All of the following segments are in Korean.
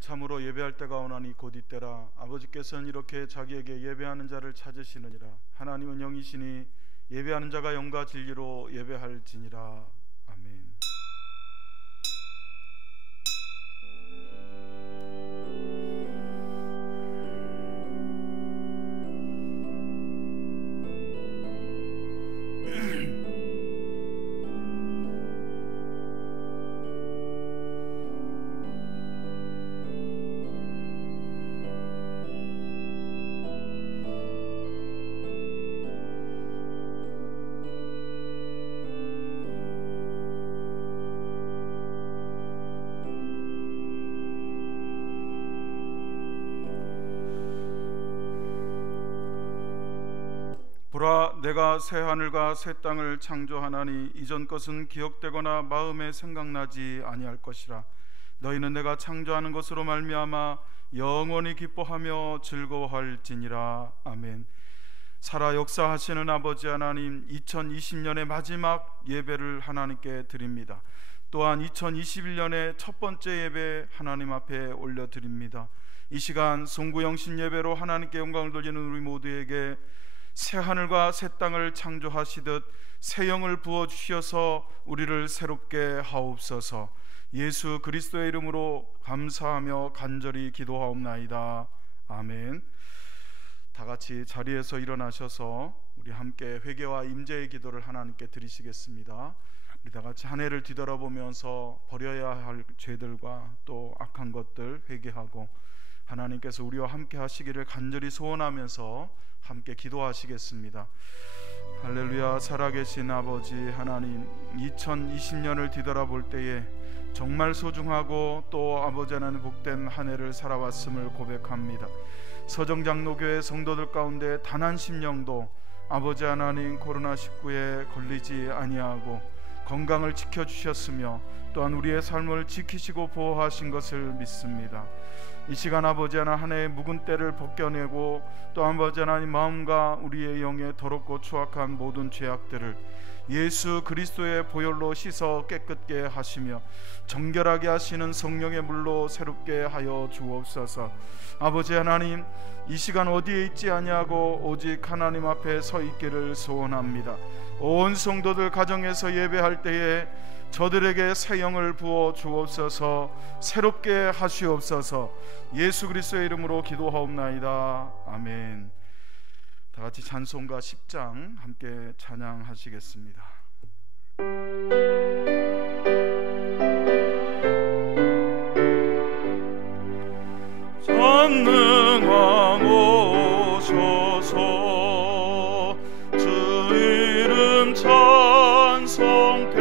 참으로 예배할 때가 오나니 곧 이때라. 아버지께서는 이렇게 자기에게 예배하는 자를 찾으시느니라. 하나님은 영이시니 예배하는 자가 영과 진리로 예배할지니라. 아멘. 보라, 내가 새 하늘과 새 땅을 창조하나니 이전 것은 기억되거나 마음에 생각나지 아니할 것이라. 너희는 내가 창조하는 것으로 말미암아 영원히 기뻐하며 즐거워할지니라. 아멘. 살아 역사하시는 아버지 하나님, 2020년의 마지막 예배를 하나님께 드립니다. 또한 2021년의 첫 번째 예배 하나님 앞에 올려드립니다. 이 시간 송구영신 예배로 하나님께 영광을 돌리는 우리 모두에게 새 하늘과 새 땅을 창조하시듯 새 영을 부어주셔서 우리를 새롭게 하옵소서. 예수 그리스도의 이름으로 감사하며 간절히 기도하옵나이다. 아멘. 다 같이 자리에서 일어나셔서 우리 함께 회개와 임재의 기도를 하나님께 드리시겠습니다. 우리 다 같이 한 해를 뒤돌아보면서 버려야 할 죄들과 또 악한 것들 회개하고 하나님께서 우리와 함께 하시기를 간절히 소원하면서 함께 기도하시겠습니다. 할렐루야. 살아계신 아버지 하나님, 2020년을 뒤돌아볼 때에 정말 소중하고 또 아버지 하나님 복된 한 해를 살아왔음을 고백합니다. 서정장로교회 성도들 가운데 단 한 심령도 아버지 하나님 코로나19에 걸리지 아니하고 건강을 지켜주셨으며 또한 우리의 삶을 지키시고 보호하신 것을 믿습니다. 이 시간 아버지 하나님 한 해의 묵은 때를 벗겨내고 또 아버지 하나님 마음과 우리의 영에 더럽고 추악한 모든 죄악들을 예수 그리스도의 보혈로 씻어 깨끗게 하시며 정결하게 하시는 성령의 물로 새롭게 하여 주옵소서. 아버지 하나님, 이 시간 어디에 있지 아니하고 오직 하나님 앞에 서 있기를 소원합니다. 온 성도들 가정에서 예배할 때에 저들에게 새 영을 부어 주옵소서. 새롭게 하시옵소서. 예수 그리스도의 이름으로 기도하옵나이다. 아멘. 다 같이 찬송가 10장 함께 찬양하시겠습니다. 전능왕 오셔서 주 이름 찬송케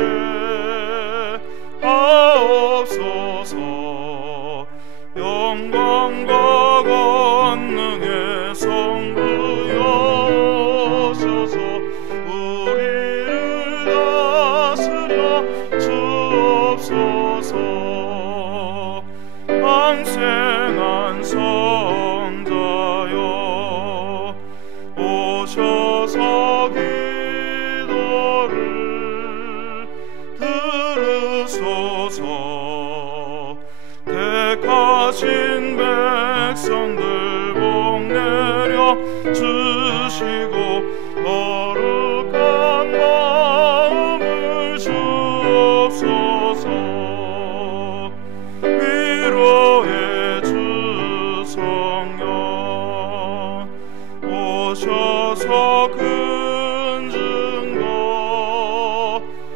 하옵소서. 영광과 권능의 성부여셔서 우리를 다스려 주옵소서. 왕생한 성자여 오셔서 기도를 들으소서. 택하신 백성들 복 내려 주시고 거룩한 마음을 주옵소서. 위로의 주 성령 오셔서 큰 증거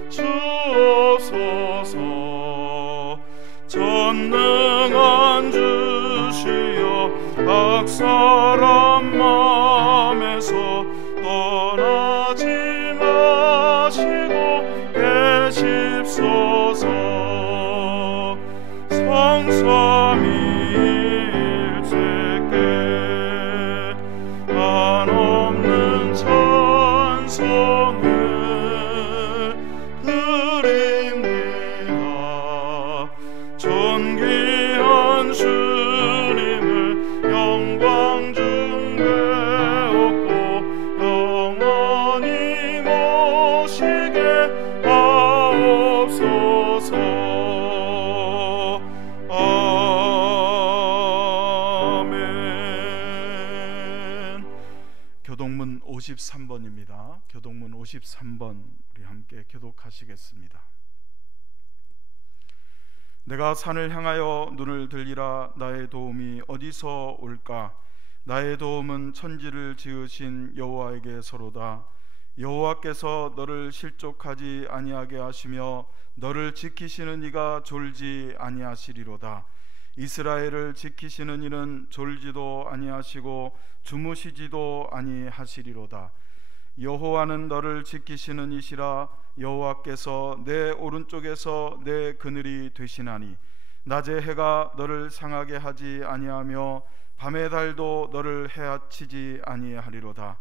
주옵소서. 전능한 주시여 악사람 마음에서 떠나지 마시고 계십소서. 성삼위일체께 한없는 찬송을 드립니다. 존귀한 주님을 영광 중배옵고 영원히 모시게 하옵소서. 아멘. 53번입니다. 교독문 53번 우리 함께 교독하시겠습니다. 내가 산을 향하여 눈을 들리라. 나의 도움이 어디서 올까? 나의 도움은 천지를 지으신 여호와에게서로다. 여호와께서 너를 실족하지 아니하게 하시며 너를 지키시는 이가 졸지 아니하시리로다. 이스라엘을 지키시는 이는 졸지도 아니하시고 주무시지도 아니하시리로다. 여호와는 너를 지키시는 이시라. 여호와께서 내 오른쪽에서 내 그늘이 되시나니 낮에 해가 너를 상하게 하지 아니하며 밤의 달도 너를 해하치지 아니하리로다.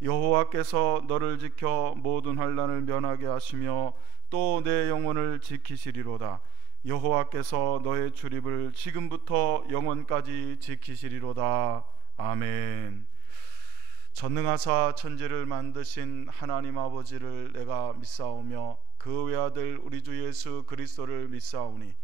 여호와께서 너를 지켜 모든 환난을 면하게 하시며 또 내 영혼을 지키시리로다. 여호와께서 너의 출입을 지금부터 영원까지 지키시리로다. 아멘. 전능하사 천지를 만드신 하나님 아버지를 내가 믿사오며 그 외아들 우리 주 예수 그리스도를 믿사오니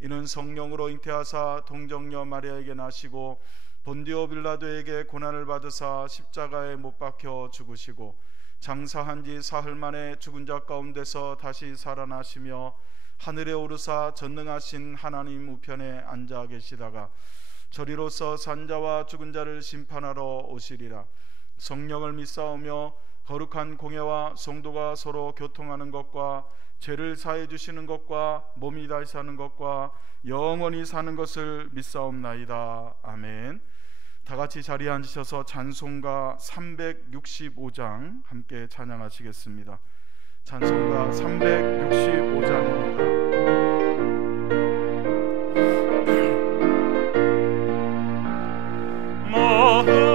이는 성령으로 잉태하사 동정녀 마리아에게 나시고 본디오 빌라도에게 고난을 받으사 십자가에 못 박혀 죽으시고 장사한 지 사흘 만에 죽은 자 가운데서 다시 살아나시며 하늘에 오르사 전능하신 하나님 우편에 앉아 계시다가 저리로서 산자와 죽은 자를 심판하러 오시리라. 성령을 믿사오며 거룩한 공예와 성도가 서로 교통하는 것과 죄를 사해 주시는 것과 몸이 다시 사는 것과 영원히 사는 것을 믿사옵나이다. 아멘. 다 같이 자리에 앉으셔서 찬송가 365장 함께 찬양하시겠습니다. 찬송가 365장입니다.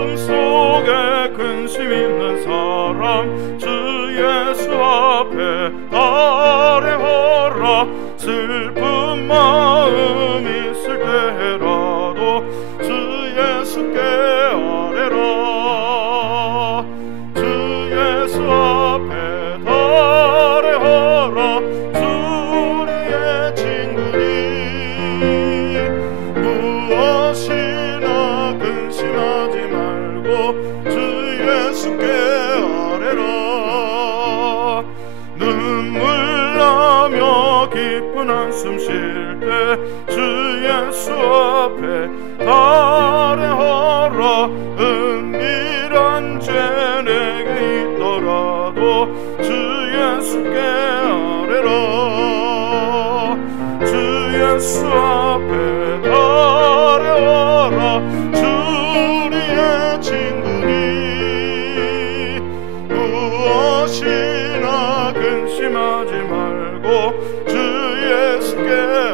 마음속에 근심 있는 사람 주 예수 앞에 아뢰어라. 슬픈 마음 있을 때라도 주 예수께 아뢰라. 주 예수 앞에 아뢰어라. 주 우리의 친구니 무엇이나 근심하지 말고 주 예수께 아뢰라. 눈물 나며 기쁜 한숨 쉴 때 주 예수 앞에 아뢰어라. 은밀한 죄 내게 있더라도 주 예수께 아뢰라. 주 예수 앞에 아뢰어라. 주 우리의 친구니 무엇이나 근심하지 말고 주 예수께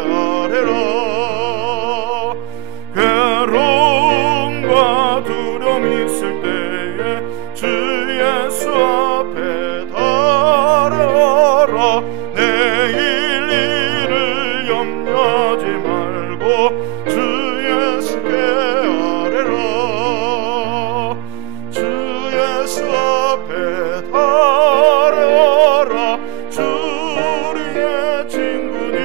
아뢰라. 괴로움과 두려움 있을 때에 주 예수 앞에 아뢰어라. 내일 일을 염려하지 말고 주 예수께 아뢰라. 주 예수 앞에 아뢰어라. 주 우리의 친구니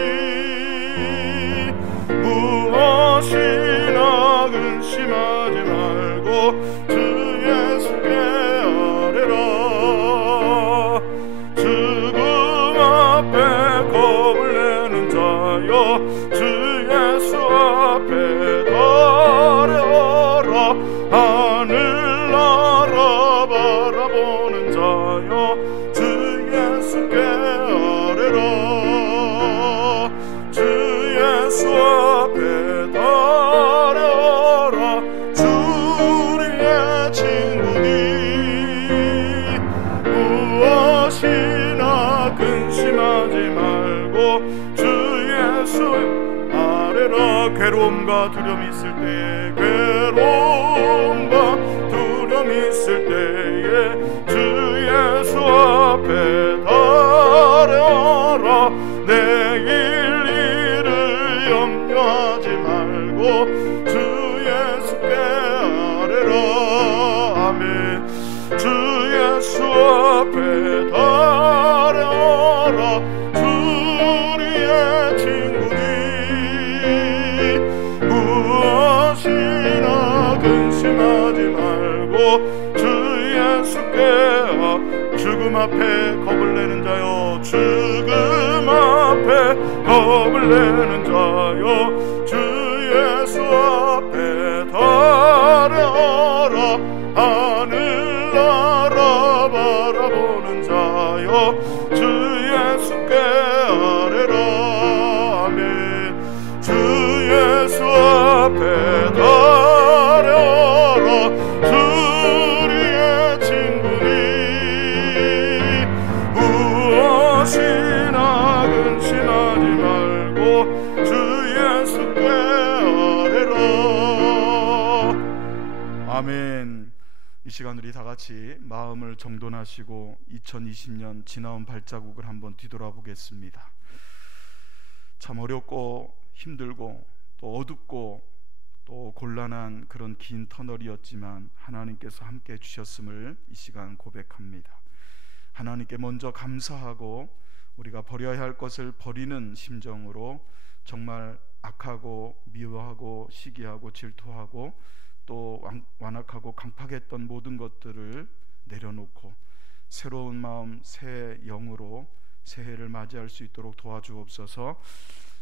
무엇이나 근심하지 말고 주 예수께 아뢰라. 죽음 앞에 겁을 내는 자여 주 예수 앞에 아뢰어라. 하늘나라 바라보는 자여 주 예수께 아뢰라. 주 예수 앞에 아뢰어라. 주 우리의 친구니 무엇이나 근심하지 말고 주 예수 아뢰라. 괴로움과 두려움이 있을 때에 괴로움과 두려움이 있을 때에 주 예수 앞에 아뢰어라. 내일 일을 염려하지 말고 주 예수께 아뢰라. 아멘. 주 예수 앞에 아뢰어라. 주 우리의 친구니 무엇이나 근심하지 말고 주 예수께 죽음 앞에 겁을 내는 자여, 죽음 앞에 겁을 내는 자여, 주 예수 앞에 달려라. 하늘나라 바라보는 자여, 주 예수께 아뢰라. 아멘. 주 예수 앞에 달려라. 주리의 친구니 무엇이나 근심하지 말고 주 예수께 아뢰라. 아멘. 이 시간 우리 다 같이 마음을 정돈하시고 2020년 지나온 발자국을 한번 뒤돌아보겠습니다. 참 어렵고 힘들고 또 어둡고 또 곤란한 그런 긴 터널이었지만 하나님께서 함께 해주셨음을 이 시간 고백합니다. 하나님께 먼저 감사하고 우리가 버려야 할 것을 버리는 심정으로 정말 악하고 미워하고 시기하고 질투하고 또 완악하고 강팍했던 모든 것들을 내려놓고 새로운 마음 새 영으로 새해를 맞이할 수 있도록 도와주옵소서.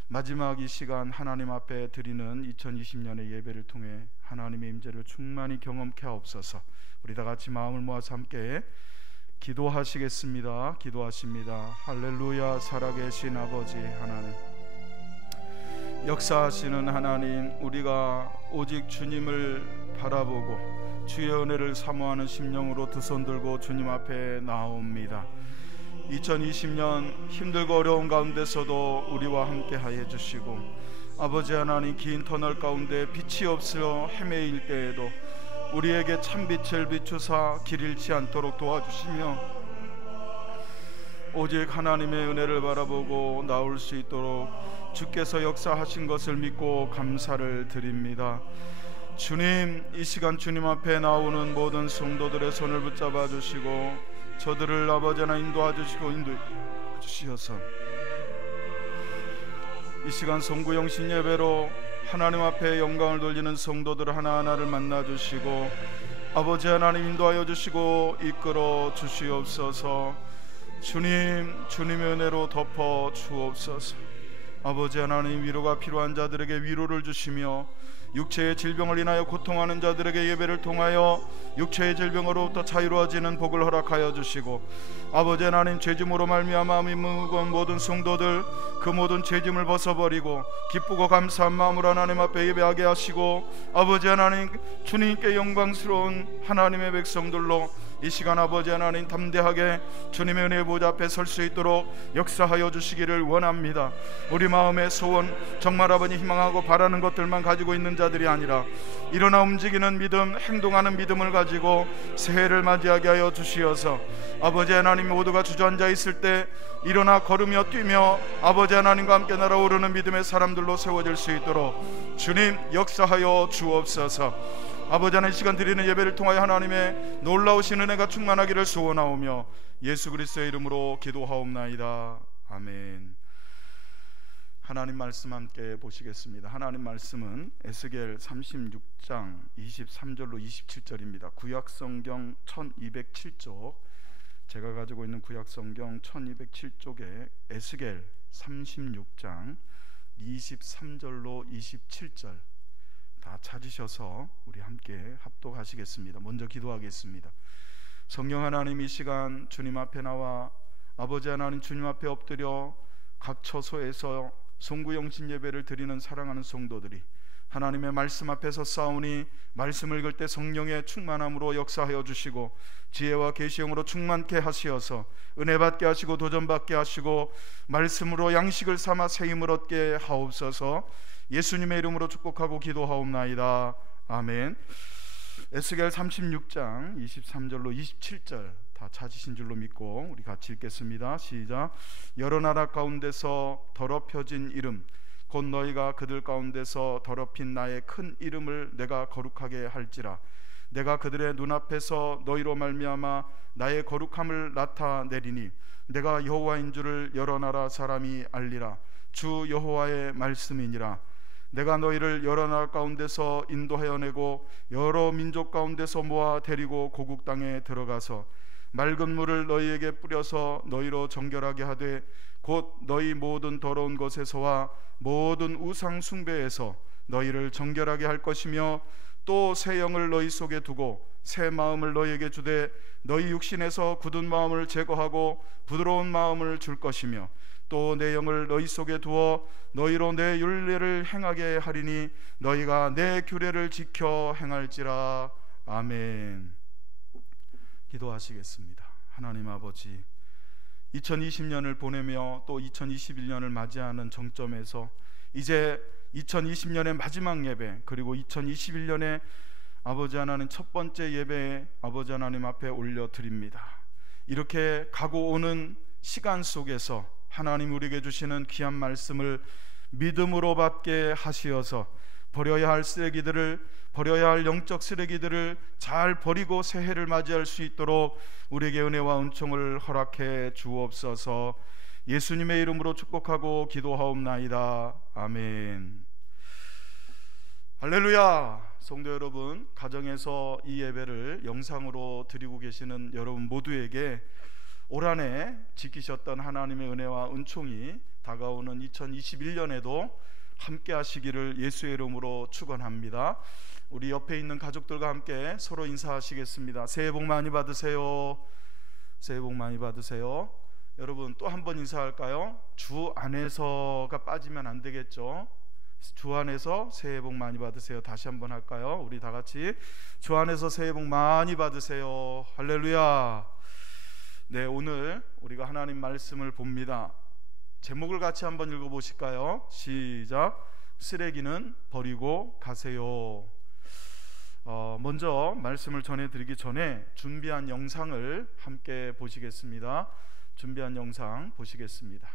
마지막 이 시간 하나님 앞에 드리는 2020년의 예배를 통해 하나님의 임재를 충만히 경험케 하옵소서. 우리 다 같이 마음을 모아서 함께 기도하시겠습니다. 기도하십니다. 할렐루야. 살아계신 아버지 하나님, 역사하시는 하나님, 우리가 오직 주님을 바라보고 주의 은혜를 사모하는 심령으로 두 손 들고 주님 앞에 나옵니다. 2020년 힘들고 어려운 가운데서도 우리와 함께 하여 주시고, 아버지 하나님, 긴 터널 가운데 빛이 없어 헤매일 때에도 우리에게 참빛을 비추사 길 잃지 않도록 도와주시며 오직 하나님의 은혜를 바라보고 나올 수 있도록 주께서 역사하신 것을 믿고 감사를 드립니다. 주님, 이 시간 주님 앞에 나오는 모든 성도들의 손을 붙잡아 주시고 저들을 아버지 하나님 인도하 주시고 인도해 주시어서 이 시간 송구영신 예배로 하나님 앞에 영광을 돌리는 성도들 하나하나를 만나 주시고 아버지 하나님 인도하여 주시고 이끌어 주시옵소서. 주님, 주님의 은혜로 덮어 주옵소서. 아버지 하나님, 위로가 필요한 자들에게 위로를 주시며 육체의 질병을 인하여 고통하는 자들에게 예배를 통하여 육체의 질병으로부터 자유로워지는 복을 허락하여 주시고, 아버지 하나님, 죄짐으로 말미암아 마음이 무거운 모든 성도들 그 모든 죄짐을 벗어버리고 기쁘고 감사한 마음으로 하나님 앞에 예배하게 하시고, 아버지 하나님, 주님께 영광스러운 하나님의 백성들로 이 시간 아버지 하나님 담대하게 주님의 은혜의 보좌 앞에 설 수 있도록 역사하여 주시기를 원합니다. 우리 마음의 소원, 정말 아버지 희망하고 바라는 것들만 가지고 있는 자들이 아니라 일어나 움직이는 믿음, 행동하는 믿음을 가지고 새해를 맞이하게 하여 주시어서 아버지 하나님, 모두가 주저앉아 있을 때 일어나 걸으며 뛰며 아버지 하나님과 함께 날아오르는 믿음의 사람들로 세워질 수 있도록 주님 역사하여 주옵소서. 아버지 하나님, 시간 드리는 예배를 통하여 하나님의 놀라우신 은혜가 충만하기를 소원하오며 예수 그리스도의 이름으로 기도하옵나이다. 아멘. 하나님 말씀 함께 보시겠습니다. 하나님 말씀은 에스겔 36장 23절로 27절입니다. 구약성경 1207쪽, 제가 가지고 있는 구약성경 1207쪽에 에스겔 36장 23절로 27절 다 찾으셔서 우리 함께 합독하시겠습니다. 먼저 기도하겠습니다. 성령 하나님, 이 시간 주님 앞에 나와 아버지 하나님 주님 앞에 엎드려 각 처소에서 송구영신 예배를 드리는 사랑하는 성도들이 하나님의 말씀 앞에서 싸우니 말씀을 읽을 때 성령의 충만함으로 역사하여 주시고 지혜와 계시형으로 충만케 하시어서 은혜 받게 하시고 도전 받게 하시고 말씀으로 양식을 삼아 새 힘을 얻게 하옵소서. 예수님의 이름으로 축복하고 기도하옵나이다. 아멘. 에스겔 36장 23절로 27절 다 찾으신 줄로 믿고 우리 같이 읽겠습니다. 시작. 여러 나라 가운데서 더럽혀진 이름, 곧 너희가 그들 가운데서 더럽힌 나의 큰 이름을 내가 거룩하게 할지라. 내가 그들의 눈앞에서 너희로 말미암아 나의 거룩함을 나타내리니 내가 여호와인 줄을 여러 나라 사람이 알리라. 주 여호와의 말씀이니라. 내가 너희를 여러 나라 가운데서 인도하여 내고 여러 민족 가운데서 모아 데리고 고국 땅에 들어가서 맑은 물을 너희에게 뿌려서 너희로 정결하게 하되 곧 너희 모든 더러운 것에서와 모든 우상 숭배에서 너희를 정결하게 할 것이며 또 새 영을 너희 속에 두고 새 마음을 너희에게 주되 너희 육신에서 굳은 마음을 제거하고 부드러운 마음을 줄 것이며 또 내 영을 너희 속에 두어 너희로 내 율례를 행하게 하리니 너희가 내 규례를 지켜 행할지라. 아멘. 기도하시겠습니다. 하나님 아버지, 2020년을 보내며 또 2021년을 맞이하는 정점에서 이제 2020년의 마지막 예배, 그리고 2021년에 아버지 하나님 첫 번째 예배에 아버지 하나님 앞에 올려드립니다. 이렇게 가고 오는 시간 속에서 하나님 우리에게 주시는 귀한 말씀을 믿음으로 받게 하시어서 버려야 할 쓰레기들을, 버려야 할 영적 쓰레기들을 잘 버리고 새해를 맞이할 수 있도록 우리에게 은혜와 은총을 허락해 주옵소서. 예수님의 이름으로 축복하고 기도하옵나이다. 아멘. 할렐루야. 성도 여러분, 가정에서 이 예배를 영상으로 드리고 계시는 여러분 모두에게 올 한 해 지키셨던 하나님의 은혜와 은총이 다가오는 2021년에도 함께 하시기를 예수의 이름으로 축원합니다. 우리 옆에 있는 가족들과 함께 서로 인사하시겠습니다. 새해 복 많이 받으세요. 새해 복 많이 받으세요. 여러분, 또 한 번 인사할까요? 주 안에서가 빠지면 안 되겠죠. 주 안에서 새해 복 많이 받으세요. 다시 한번 할까요? 우리 다 같이 주 안에서 새해 복 많이 받으세요. 할렐루야. 네, 오늘 우리가 하나님 말씀을 봅니다. 제목을 같이 한번 읽어보실까요? 시작. 쓰레기는 버리고 가세요. 먼저 말씀을 전해드리기 전에 준비한 영상을 함께 보시겠습니다. 준비한 영상 보시겠습니다.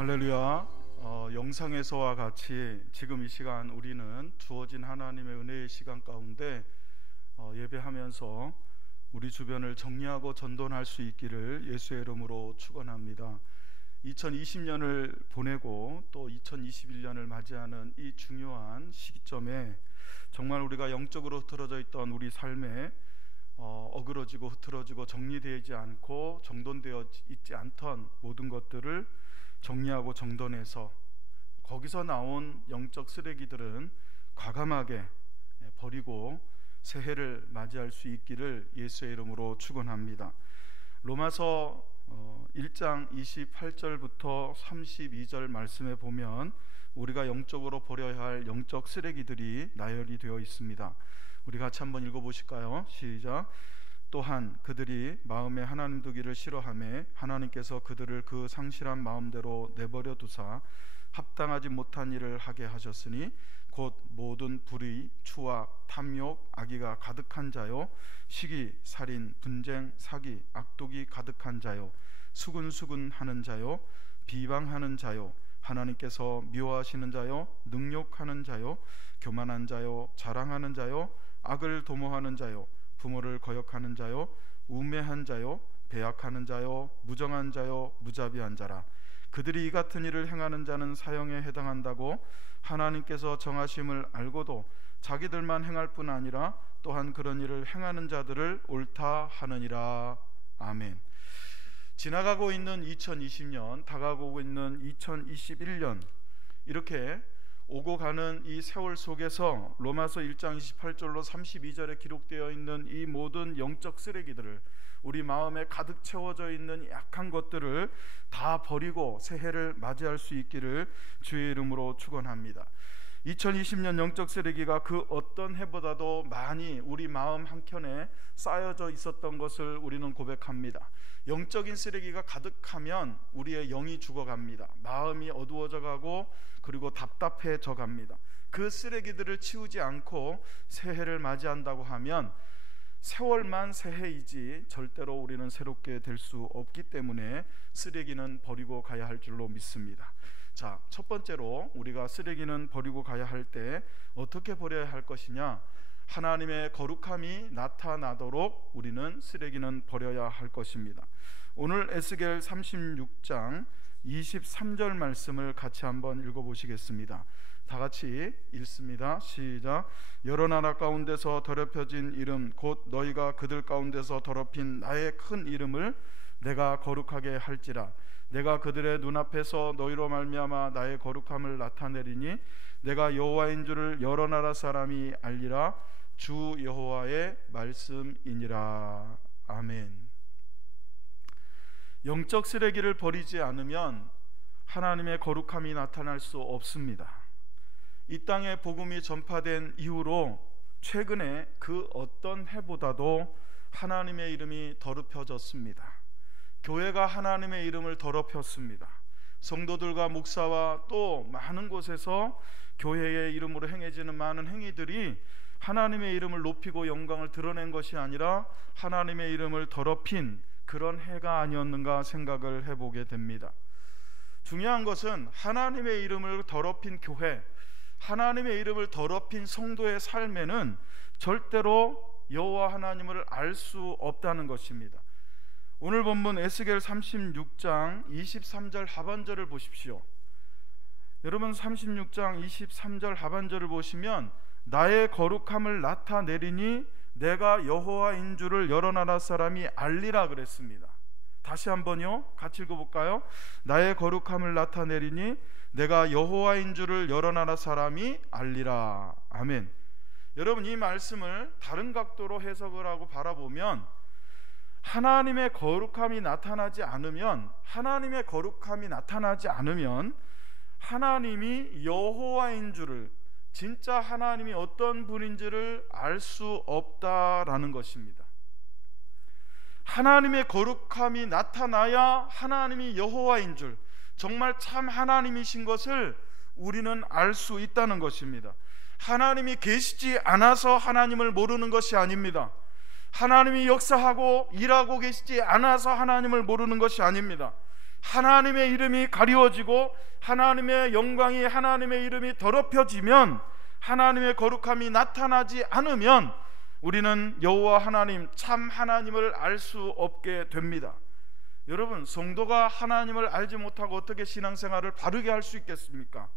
할렐루야. 영상에서와 같이 지금 이 시간 우리는 주어진 하나님의 은혜의 시간 가운데 예배하면서 우리 주변을 정리하고 전도할 수 있기를 예수의 이름으로 축원합니다. 2020년을 보내고 또 2021년을 맞이하는 이 중요한 시기점에 정말 우리가 영적으로 흐트러져 있던 우리 삶에 어그러지고 흐트러지고 정리되지 않고 정돈되어 있지 않던 모든 것들을 정리하고 정돈해서 거기서 나온 영적 쓰레기들은 과감하게 버리고 새해를 맞이할 수 있기를 예수의 이름으로 축원합니다. 로마서 1장 28절부터 32절 말씀에 보면 우리가 영적으로 버려야 할 영적 쓰레기들이 나열이 되어 있습니다. 우리 같이 한번 읽어보실까요? 시작. 또한 그들이 마음에 하나님 두기를 싫어하며 하나님께서 그들을 그 상실한 마음대로 내버려 두사 합당하지 못한 일을 하게 하셨으니 곧 모든 불의, 추악, 탐욕, 악의가 가득한 자요, 시기, 살인, 분쟁, 사기, 악독이 가득한 자요, 수근수근하는 자요, 비방하는 자요, 하나님께서 미워하시는 자요, 능욕하는 자요, 교만한 자요, 자랑하는 자요, 악을 도모하는 자요, 부모를 거역하는 자요, 우매한 자요, 배약하는 자요, 무정한 자요, 무자비한 자라. 그들이 이 같은 일을 행하는 자는 사형에 해당한다고 하나님께서 정하심을 알고도 자기들만 행할 뿐 아니라 또한 그런 일을 행하는 자들을 옳다 하느니라. 아멘. 지나가고 있는 2020년, 다가오고 있는 2021년, 이렇게 오고 가는 이 세월 속에서 로마서 1장 28절로 32절에 기록되어 있는 이 모든 영적 쓰레기들을, 우리 마음에 가득 채워져 있는 약한 것들을 다 버리고 새해를 맞이할 수 있기를 주의 이름으로 축원합니다. 2020년 영적 쓰레기가 그 어떤 해보다도 많이 우리 마음 한켠에 쌓여져 있었던 것을 우리는 고백합니다. 영적인 쓰레기가 가득하면 우리의 영이 죽어갑니다. 마음이 어두워져 가고 그리고 답답해져 갑니다. 그 쓰레기들을 치우지 않고 새해를 맞이한다고 하면 세월만 새해이지 절대로 우리는 새롭게 될 수 없기 때문에 쓰레기는 버리고 가야 할 줄로 믿습니다. 자, 첫 번째로 우리가 쓰레기는 버리고 가야 할 때 어떻게 버려야 할 것이냐? 하나님의 거룩함이 나타나도록 우리는 쓰레기는 버려야 할 것입니다. 오늘 에스겔 36장 23절 말씀을 같이 한번 읽어보시겠습니다. 다 같이 읽습니다. 시작. 여러 나라 가운데서 더럽혀진 이름 곧 너희가 그들 가운데서 더럽힌 나의 큰 이름을 내가 거룩하게 할지라. 내가 그들의 눈앞에서 너희로 말미암아 나의 거룩함을 나타내리니 내가 여호와인 줄을 여러 나라 사람이 알리라. 주 여호와의 말씀이니라. 아멘. 영적 쓰레기를 버리지 않으면 하나님의 거룩함이 나타날 수 없습니다. 이 땅에 복음이 전파된 이후로 최근에 그 어떤 해보다도 하나님의 이름이 더럽혀졌습니다. 교회가 하나님의 이름을 더럽혔습니다. 성도들과 목사와 또 많은 곳에서 교회의 이름으로 행해지는 많은 행위들이 하나님의 이름을 높이고 영광을 드러낸 것이 아니라 하나님의 이름을 더럽힌 그런 해가 아니었는가 생각을 해보게 됩니다. 중요한 것은 하나님의 이름을 더럽힌 교회, 하나님의 이름을 더럽힌 성도의 삶에는 절대로 여호와 하나님을 알 수 없다는 것입니다. 오늘 본문 에스겔 36장 23절 하반절을 보십시오. 여러분 36장 23절 하반절을 보시면 나의 거룩함을 나타내리니 내가 여호와인 줄을 여러 나라 사람이 알리라 그랬습니다. 다시 한번요, 같이 읽어볼까요? 나의 거룩함을 나타내리니 내가 여호와인 줄을 여러 나라 사람이 알리라. 아멘. 여러분, 이 말씀을 다른 각도로 해석을 하고 바라보면 하나님의 거룩함이 나타나지 않으면 하나님이 여호와인 줄을, 진짜 하나님이 어떤 분인지를 알 수 없다라는 것입니다. 하나님의 거룩함이 나타나야 하나님이 여호와인 줄, 정말 참 하나님이신 것을 우리는 알 수 있다는 것입니다. 하나님이 계시지 않아서 하나님을 모르는 것이 아닙니다. 하나님이 역사하고 일하고 계시지 않아서 하나님을 모르는 것이 아닙니다. 하나님의 이름이 가리워지고 하나님의 영광이, 하나님의 이름이 더럽혀지면, 하나님의 거룩함이 나타나지 않으면 우리는 여호와 하나님, 참 하나님을 알 수 없게 됩니다. 여러분, 성도가 하나님을 알지 못하고 어떻게 신앙생활을 바르게 할 수 있겠습니까?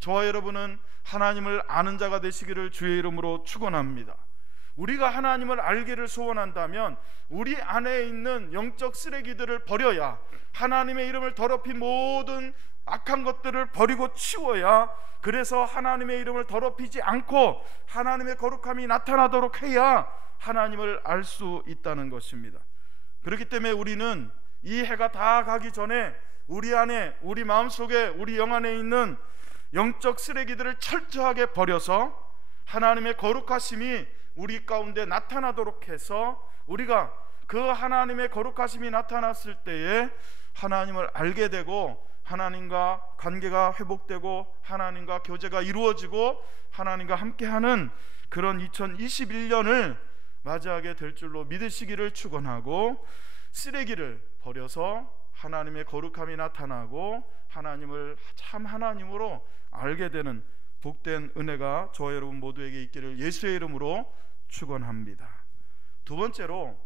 저와 여러분은 하나님을 아는 자가 되시기를 주의 이름으로 축원합니다. 우리가 하나님을 알기를 소원한다면 우리 안에 있는 영적 쓰레기들을 버려야, 하나님의 이름을 더럽힌 모든 악한 것들을 버리고 치워야, 그래서 하나님의 이름을 더럽히지 않고 하나님의 거룩함이 나타나도록 해야 하나님을 알 수 있다는 것입니다. 그렇기 때문에 우리는 이 해가 다 가기 전에 우리 안에, 우리 마음속에, 우리 영 안에 있는 영적 쓰레기들을 철저하게 버려서 하나님의 거룩하심이 우리 가운데 나타나도록 해서, 우리가 그 하나님의 거룩하심이 나타났을 때에 하나님을 알게 되고 하나님과 관계가 회복되고 하나님과 교제가 이루어지고 하나님과 함께하는 그런 2021년을 맞이하게 될 줄로 믿으시기를 축원하고, 쓰레기를 버려서 하나님의 거룩함이 나타나고 하나님을 참 하나님으로 알게 되는 복된 은혜가 저와 여러분 모두에게 있기를 예수의 이름으로 축원합니다. 두 번째로,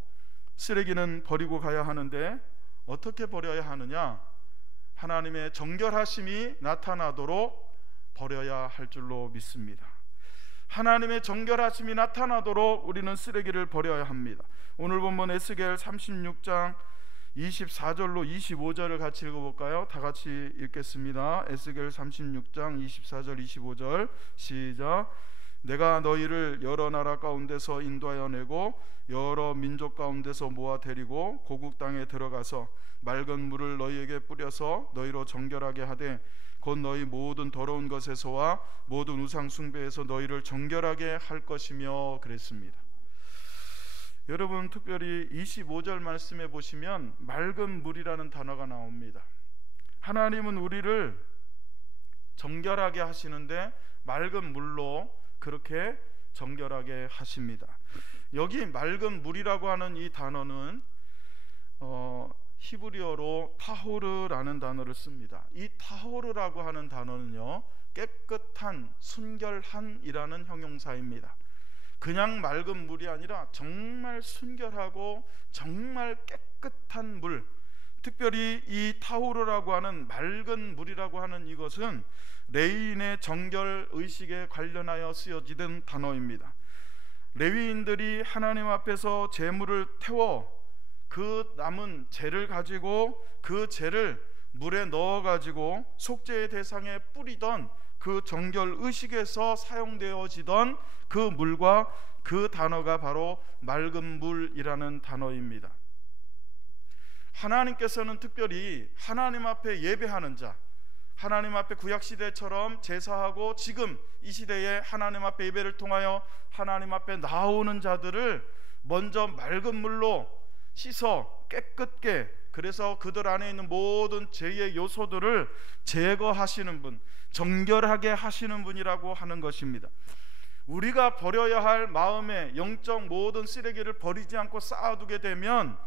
쓰레기는 버리고 가야 하는데 어떻게 버려야 하느냐? 하나님의 정결하심이 나타나도록 버려야 할 줄로 믿습니다. 하나님의 정결하심이 나타나도록 우리는 쓰레기를 버려야 합니다. 오늘 본문 에스겔 36장 24절로 25절을 같이 읽어볼까요? 다 같이 읽겠습니다. 에스겔 36장 24절 25절 시작. 내가 너희를 여러 나라 가운데서 인도하여 내고 여러 민족 가운데서 모아 데리고 고국 땅에 들어가서 맑은 물을 너희에게 뿌려서 너희로 정결하게 하되 곧 너희 모든 더러운 것에서와 모든 우상 숭배에서 너희를 정결하게 할 것이며 그랬습니다. 여러분, 특별히 25절 말씀에 보시면 맑은 물이라는 단어가 나옵니다. 하나님은 우리를 정결하게 하시는데 맑은 물로 그렇게 정결하게 하십니다. 여기 맑은 물이라고 하는 이 단어는 히브리어로 타호르라는 단어를 씁니다. 이 타호르라고 하는 단어는요, 깨끗한, 순결한이라는 형용사입니다. 그냥 맑은 물이 아니라 정말 순결하고 정말 깨끗한 물, 특별히 이 타호르라고 하는 맑은 물이라고 하는 이것은 레위인의 정결 의식에 관련하여 쓰여지던 단어입니다. 레위인들이 하나님 앞에서 제물을 태워 그 남은 재를 가지고 그 재를 물에 넣어 가지고 속죄의 대상에 뿌리던 그 정결 의식에서 사용되어지던 그 물과 그 단어가 바로 맑은 물이라는 단어입니다. 하나님께서는 특별히 하나님 앞에 예배하는 자, 하나님 앞에 구약시대처럼 제사하고 지금 이 시대에 하나님 앞에 예배를 통하여 하나님 앞에 나오는 자들을 먼저 맑은 물로 씻어 깨끗게, 그래서 그들 안에 있는 모든 죄의 요소들을 제거하시는 분, 정결하게 하시는 분이라고 하는 것입니다. 우리가 버려야 할 마음의 영적 모든 쓰레기를 버리지 않고 쌓아두게 되면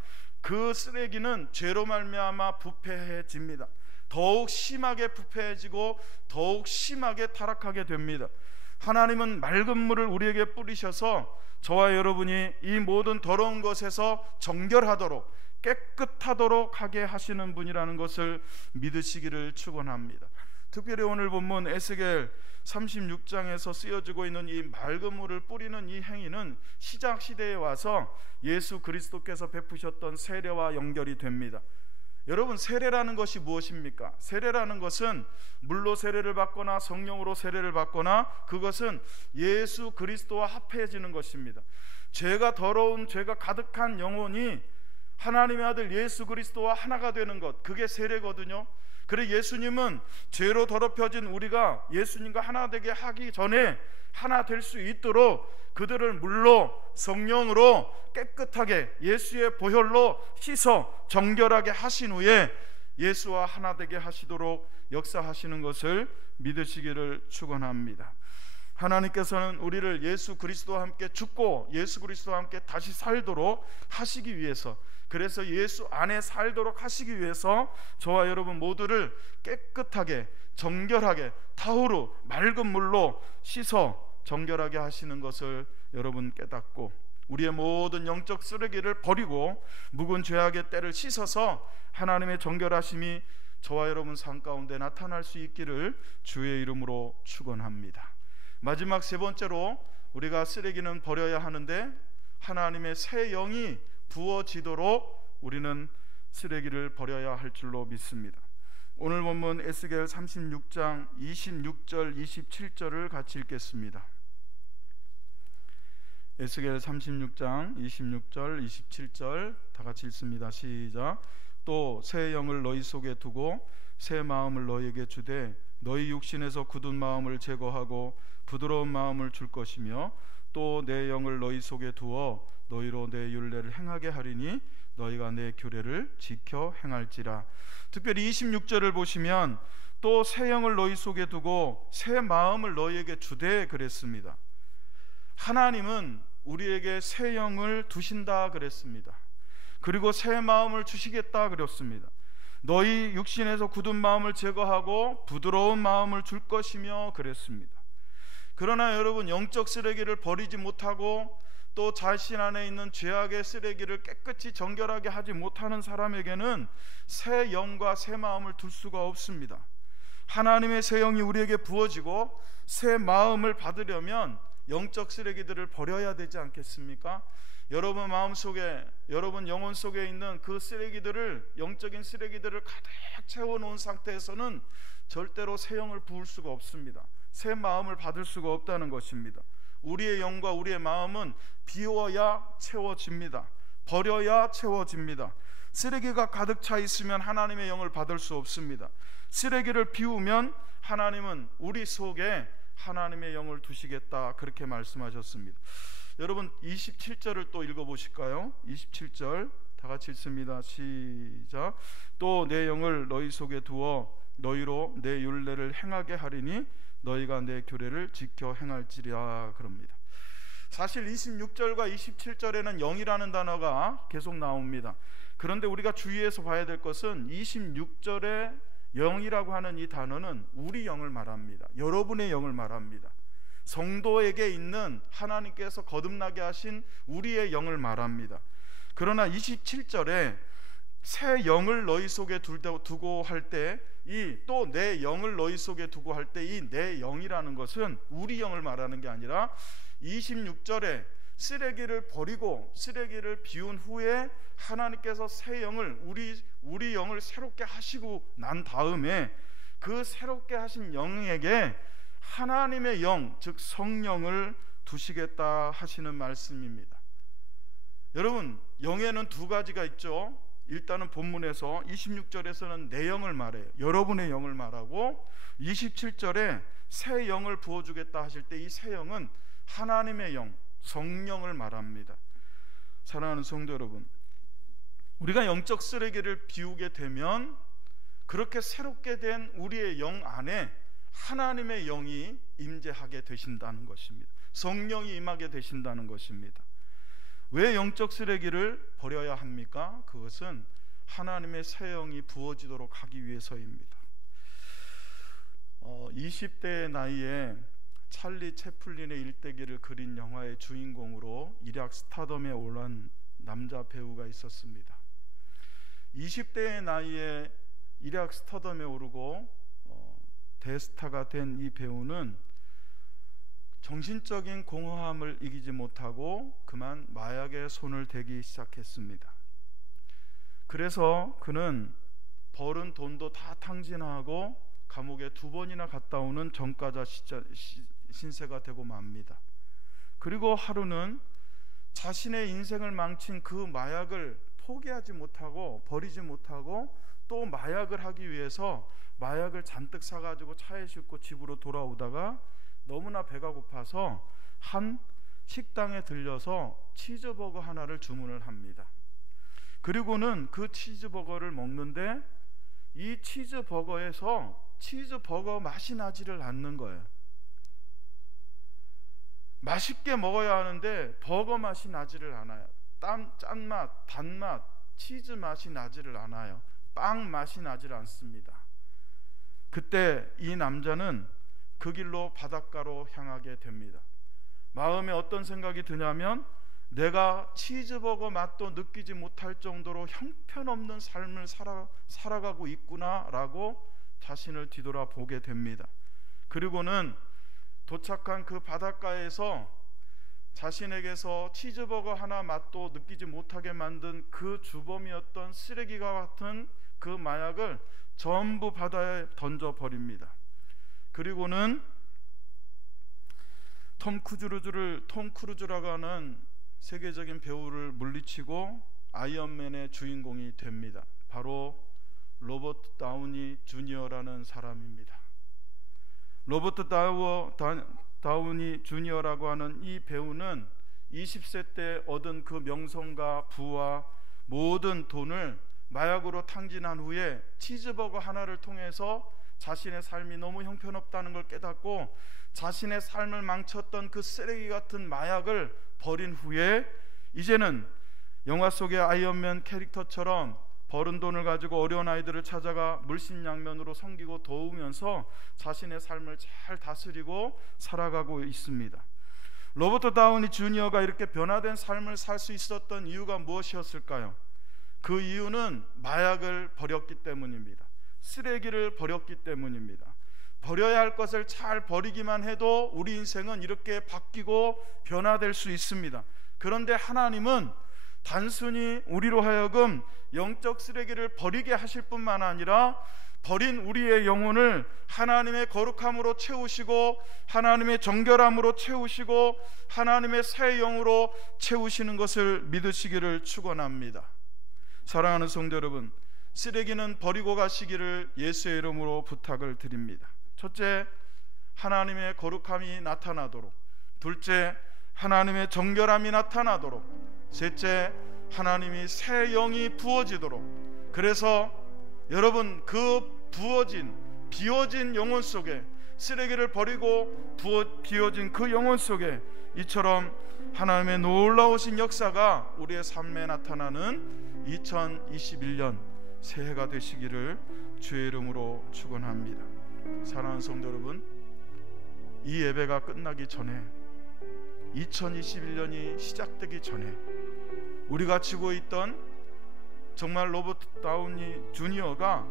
그 쓰레기는 죄로 말미암아 부패해집니다. 더욱 심하게 부패해지고 더욱 심하게 타락하게 됩니다. 하나님은 맑은 물을 우리에게 뿌리셔서 저와 여러분이 이 모든 더러운 것에서 정결하도록 깨끗하도록 하게 하시는 분이라는 것을 믿으시기를 축원합니다. 특별히 오늘 본문 에스겔 36장에서 쓰여지고 있는 이 맑은 물을 뿌리는 이 행위는 시작 시대에 와서 예수 그리스도께서 베푸셨던 세례와 연결이 됩니다. 여러분, 세례라는 것이 무엇입니까? 세례라는 것은 물로 세례를 받거나 성령으로 세례를 받거나 그것은 예수 그리스도와 합해지는 것입니다. 죄가 더러운, 죄가 가득한 영혼이 하나님의 아들 예수 그리스도와 하나가 되는 것, 그게 세례거든요. 그래 예수님은 죄로 더럽혀진 우리가 예수님과 하나 되게 하기 전에 하나 될 수 있도록 그들을 물로 성령으로 깨끗하게 예수의 보혈로 씻어 정결하게 하신 후에 예수와 하나 되게 하시도록 역사하시는 것을 믿으시기를 축원합니다. 하나님께서는 우리를 예수 그리스도와 함께 죽고 예수 그리스도와 함께 다시 살도록 하시기 위해서, 그래서 예수 안에 살도록 하시기 위해서 저와 여러분 모두를 깨끗하게 정결하게 타후루 맑은 물로 씻어 정결하게 하시는 것을 여러분 깨닫고, 우리의 모든 영적 쓰레기를 버리고 묵은 죄악의 때를 씻어서 하나님의 정결하심이 저와 여러분 삶 가운데 나타날 수 있기를 주의 이름으로 축원합니다. 마지막 세 번째로 우리가 쓰레기는 버려야 하는데 하나님의 새 영이 부어지도록 우리는 쓰레기를 버려야 할 줄로 믿습니다. 오늘 본문 에스겔 36장 26절 27절을 같이 읽겠습니다. 에스겔 36장 26절 27절 다 같이 읽습니다. 시작. 또 새 영을 너희 속에 두고 새 마음을 너희에게 주되 너희 육신에서 굳은 마음을 제거하고 부드러운 마음을 줄 것이며 또 내 영을 너희 속에 두어 너희로 내 율례를 행하게 하리니 너희가 내 규례를 지켜 행할지라. 특별히 26절을 보시면 또 새 영을 너희 속에 두고 새 마음을 너희에게 주되 그랬습니다. 하나님은 우리에게 새 영을 두신다 그랬습니다. 그리고 새 마음을 주시겠다 그랬습니다. 너희 육신에서 굳은 마음을 제거하고 부드러운 마음을 줄 것이며 그랬습니다. 그러나 여러분, 영적 쓰레기를 버리지 못하고 또 자신 안에 있는 죄악의 쓰레기를 깨끗이 정결하게 하지 못하는 사람에게는 새 영과 새 마음을 둘 수가 없습니다. 하나님의 새 영이 우리에게 부어지고 새 마음을 받으려면 영적 쓰레기들을 버려야 되지 않겠습니까? 여러분 마음속에, 여러분 영혼 속에 있는 그 쓰레기들을, 영적인 쓰레기들을 가득 채워놓은 상태에서는 절대로 새 영을 부을 수가 없습니다. 새 마음을 받을 수가 없다는 것입니다. 우리의 영과 우리의 마음은 비워야 채워집니다. 버려야 채워집니다. 쓰레기가 가득 차 있으면 하나님의 영을 받을 수 없습니다. 쓰레기를 비우면 하나님은 우리 속에 하나님의 영을 두시겠다, 그렇게 말씀하셨습니다. 여러분 27절을 또 읽어보실까요? 27절 다 같이 읽습니다. 시작. 또 내 영을 너희 속에 두어 너희로 내 율례를 행하게 하리니 너희가 내 규례를 지켜 행할지라 그럽니다. 사실 26절과 27절에는 영이라는 단어가 계속 나옵니다. 그런데 우리가 주의해서 봐야 될 것은 26절에 영이라고 하는 이 단어는 우리 영을 말합니다. 여러분의 영을 말합니다. 성도에게 있는 하나님께서 거듭나게 하신 우리의 영을 말합니다. 그러나 27절에 새 영을 너희 속에 두고 할 때, 이 또 내 영을 너희 속에 두고 할 때 이 내 영이라는 것은 우리 영을 말하는 게 아니라 26절에 쓰레기를 버리고 쓰레기를 비운 후에 하나님께서 새 영을 우리 영을 새롭게 하시고 난 다음에 그 새롭게 하신 영에게 하나님의 영, 즉 성령을 두시겠다 하시는 말씀입니다. 여러분, 영에는 두 가지가 있죠. 일단은 본문에서 26절에서는 내 영을 말해요. 여러분의 영을 말하고 27절에 새 영을 부어주겠다 하실 때 이 새 영은 하나님의 영, 성령을 말합니다. 사랑하는 성도 여러분, 우리가 영적 쓰레기를 비우게 되면 그렇게 새롭게 된 우리의 영 안에 하나님의 영이 임재하게 되신다는 것입니다. 성령이 임하게 되신다는 것입니다. 왜 영적 쓰레기를 버려야 합니까? 그것은 하나님의 새 영이 부어지도록 하기 위해서입니다. 20대의 나이에 찰리 채플린의 일대기를 그린 영화의 주인공으로 일약 스타덤에 오른 남자 배우가 있었습니다. 20대의 나이에 일약 스타덤에 오르고 대스타가 된 이 배우는 정신적인 공허함을 이기지 못하고 그만 마약에 손을 대기 시작했습니다. 그래서 그는 벌은 돈도 다 탕진하고 감옥에 2번이나 갔다 오는 전과자 신세가 되고 맙니다. 그리고 하루는 자신의 인생을 망친 그 마약을 포기하지 못하고 버리지 못하고 또 마약을 하기 위해서 마약을 잔뜩 사가지고 차에 싣고 집으로 돌아오다가 너무나 배가 고파서 한 식당에 들려서 치즈버거 하나를 주문을 합니다. 그리고는 그 치즈버거를 먹는데 이 치즈버거에서 치즈버거 맛이 나지를 않는 거예요. 맛있게 먹어야 하는데 버거 맛이 나지를 않아요. 짠맛, 단맛, 치즈 맛이 나지를 않아요. 빵 맛이 나지를 않습니다. 그때 이 남자는 그 길로 바닷가로 향하게 됩니다. 마음에 어떤 생각이 드냐면 내가 치즈버거 맛도 느끼지 못할 정도로 형편없는 삶을 살아가고 있구나라고 자신을 뒤돌아보게 됩니다. 그리고는 도착한 그 바닷가에서 자신에게서 치즈버거 하나 맛도 느끼지 못하게 만든 그 주범이었던 쓰레기가 같은 그 마약을 전부 바다에 던져버립니다. 그리고는 톰 크루즈라고 하는 세계적인 배우를 물리치고 아이언맨의 주인공이 됩니다. 바로 로버트 다우니 주니어라는 사람입니다. 로버트 다우니 주니어라고 하는 이 배우는 20세 때 얻은 그 명성과 부와 모든 돈을 마약으로 탕진한 후에 치즈버거 하나를 통해서 자신의 삶이 너무 형편없다는 걸 깨닫고 자신의 삶을 망쳤던 그 쓰레기 같은 마약을 버린 후에 이제는 영화 속의 아이언맨 캐릭터처럼 벌은 돈을 가지고 어려운 아이들을 찾아가 물심양면으로 섬기고 도우면서 자신의 삶을 잘 다스리고 살아가고 있습니다. 로버트 다우니 주니어가 이렇게 변화된 삶을 살 수 있었던 이유가 무엇이었을까요? 그 이유는 마약을 버렸기 때문입니다. 쓰레기를 버렸기 때문입니다. 버려야 할 것을 잘 버리기만 해도 우리 인생은 이렇게 바뀌고 변화될 수 있습니다. 그런데 하나님은 단순히 우리로 하여금 영적 쓰레기를 버리게 하실 뿐만 아니라 버린 우리의 영혼을 하나님의 거룩함으로 채우시고 하나님의 정결함으로 채우시고 하나님의 새 영으로 채우시는 것을 믿으시기를 축원합니다. 사랑하는 성도 여러분, 쓰레기는 버리고 가시기를 예수의 이름으로 부탁을 드립니다. 첫째, 하나님의 거룩함이 나타나도록. 둘째, 하나님의 정결함이 나타나도록. 셋째, 하나님이 새 영이 부어지도록. 그래서 여러분 그 비워진 영혼 속에, 쓰레기를 버리고 비워진 그 영혼 속에 이처럼 하나님의 놀라우신 역사가 우리의 삶에 나타나는 2021년 새해가 되시기를 주의 이름으로 축원합니다. 사랑하는 성도 여러분, 이 예배가 끝나기 전에 2021년이 시작되기 전에 우리가 지고 있던 정말 로버트 다우니 주니어가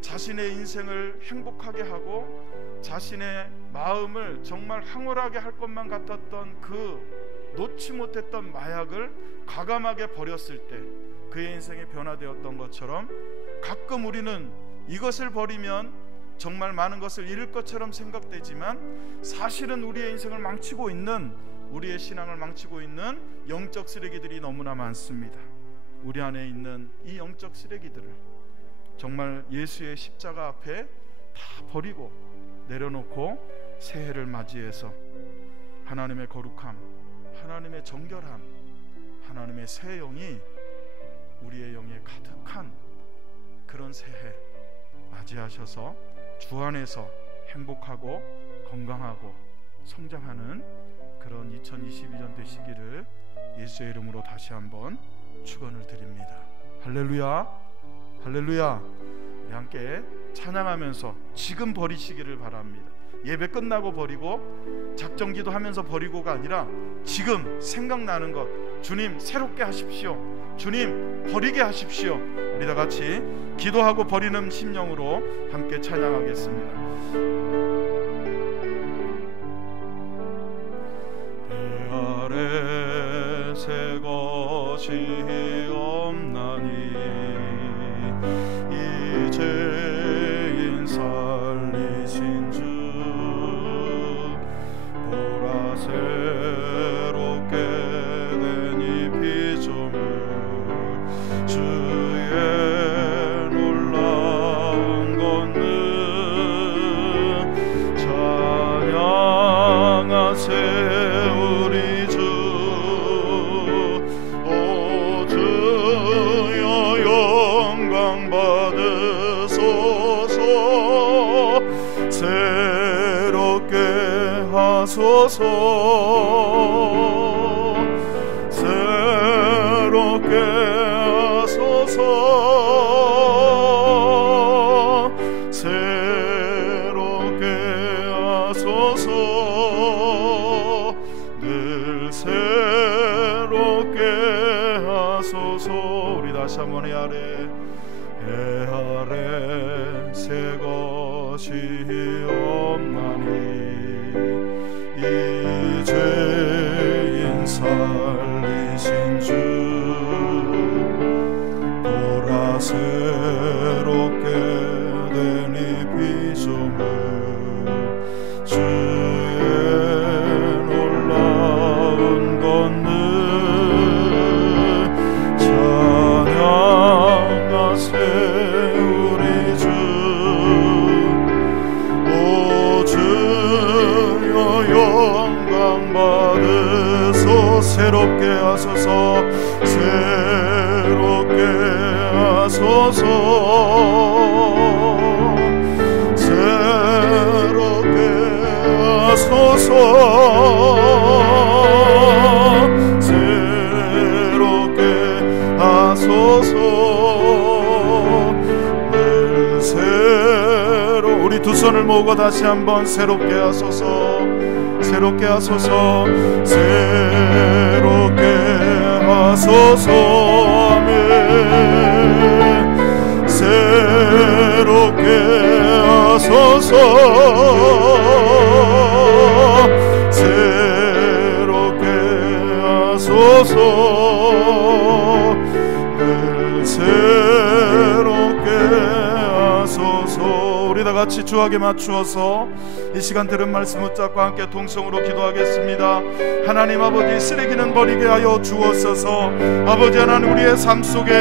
자신의 인생을 행복하게 하고 자신의 마음을 정말 황홀하게 할 것만 같았던 그 놓지 못했던 마약을 과감하게 버렸을 때 그의 인생이 변화되었던 것처럼 가끔 우리는 이것을 버리면 정말 많은 것을 잃을 것처럼 생각되지만 사실은 우리의 인생을 망치고 있는, 우리의 신앙을 망치고 있는 영적 쓰레기들이 너무나 많습니다. 우리 안에 있는 이 영적 쓰레기들을 정말 예수의 십자가 앞에 다 버리고 내려놓고 새해를 맞이해서 하나님의 거룩함, 하나님의 정결함, 하나님의 새 영이 우리의 영에 가득한 그런 새해 맞이하셔서 주 안에서 행복하고 건강하고 성장하는 그런 2022년 되시기를 예수의 이름으로 다시 한번 축원을 드립니다. 할렐루야, 할렐루야. 우리 함께 찬양하면서 지금 버리시기를 바랍니다. 예배 끝나고 버리고 작정기도 하면서 버리고가 아니라 지금 생각나는 것, 주님 새롭게 하십시오, 주님 버리게 하십시오. 우리 다 같이 기도하고 버리는 심령으로 함께 찬양하겠습니다. 배 아래 새 것이 없나니 이제인 살리신 주 보라 새롭게 된 이 피조물 주의 놀라운 권능 찬양하세 우리 주. 오 주 하소서. 새롭게 하소서. 새롭게 하소서. 늘 새롭게 하소서. 우리 다시 한번 해 아래 새 것이 없나니 이 죄인 살리신 주 보라 새롭게 된 이 피조물 주의 놀라운 권능 찬양하세 우리 주. 오 주여 영광 받으소. 새롭게 하소서. 새롭게 하소서. 새롭게 하소서. 새롭게 하소서. 늘 새로 우리 두 손을 모으고 다시 한번 새롭게 하소서. 새롭게 하소서. 새롭게 하소서. 아멘. 새롭게 하소서. 새롭게 하소서. 늘 새롭게 하소서. 우리 다 같이 주에게 맞추어서 이 시간 들은 말씀 붙잡고 함께 동성으로 기도하겠습니다. 하나님 아버지, 쓰레기는 버리게 하여 주옵소서. 아버지 하나님, 우리의 삶 속에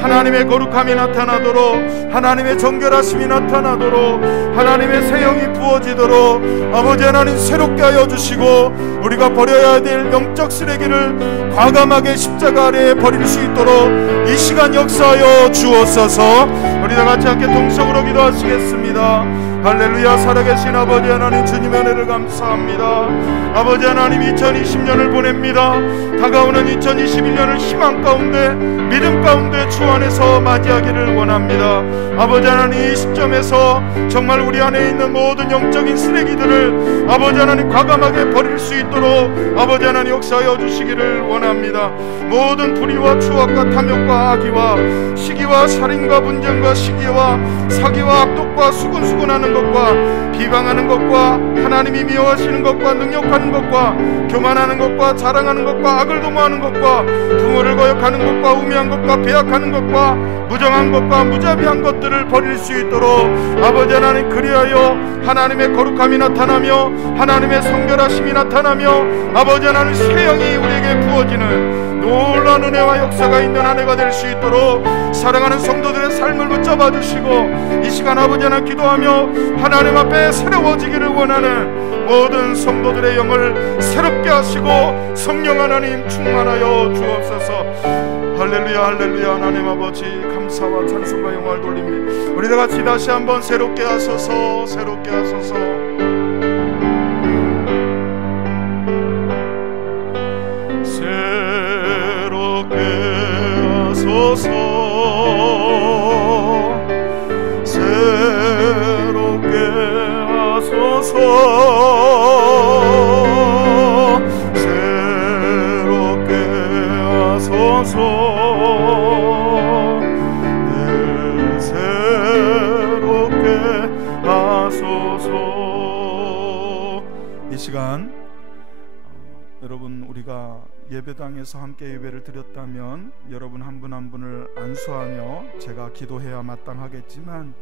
하나님의 거룩함이 나타나도록, 하나님의 정결하심이 나타나도록, 하나님의 새 영이 부어지도록 아버지 하나님 새롭게 하여 주시고, 우리가 버려야 될 영적 쓰레기를 과감하게 십자가 아래에 버릴 수 있도록 이 시간 역사하여 주옵소서. 우리 다 같이 함께 동성으로 기도하시겠습니다. 할렐루야. 살아계신 아버지 하나님, 주님의 은혜를 감사합니다. 아버지 하나님, 2020년을 보냅니다. 다가오는 2021년을 희망 가운데, 믿음 가운데 주 안에서 맞이하기를 원합니다. 아버지 하나님, 이 시점에서 정말 우리 안에 있는 모든 영적인 쓰레기들을 아버지 하나님 과감하게 버릴 수 있도록 아버지 하나님 역사하여 주시기를 원합니다. 모든 불의와 추악과 탐욕과 악의와 시기와 살인과 분쟁과 시기와 사기와 악독과 수군수군하는 것과 비방하는 것과 하나님이 미워하시는 것과 능욕하는 것과 교만하는 것과 자랑하는 것과 악을 도모하는 것과 부모를 거역하는 것과 우매한 것과 배약하는 것과 무정한 것과 무자비한 것들을 버릴 수 있도록 아버지 하나님, 그리하여 하나님의 거룩함이 나타나며 하나님의 성결하심이 나타나며 아버지 하나님 새 영이 우리에게 부어지는 놀라운 은혜와 역사가 있는 한 해가 될 수 있도록 사랑하는 성도들의 삶을 붙잡아 주시고, 이 시간 아버지 하나님 기도하며 하나님 앞에 새로워지기를 원하는 모든 성도들의 영을 새롭게 하시고 성령 하나님 충만하여 주옵소서. 할렐루야, 할렐루야. 하나님 아버지, 감사와 찬송과 영광을 돌립니다. 우리 다 같이 다시 한번 새롭게 하소서, 새롭게 하소서. 새롭게 하소서. 새롭게 하소서. 새롭게 하소서. 늘 새롭게 하소서. 이 시간 여러분, 우리가 예배당에서 함께 예배를 드렸다면 여러분 한 분 한 분을 안수하며 제가 기도해야 마땅하겠지만,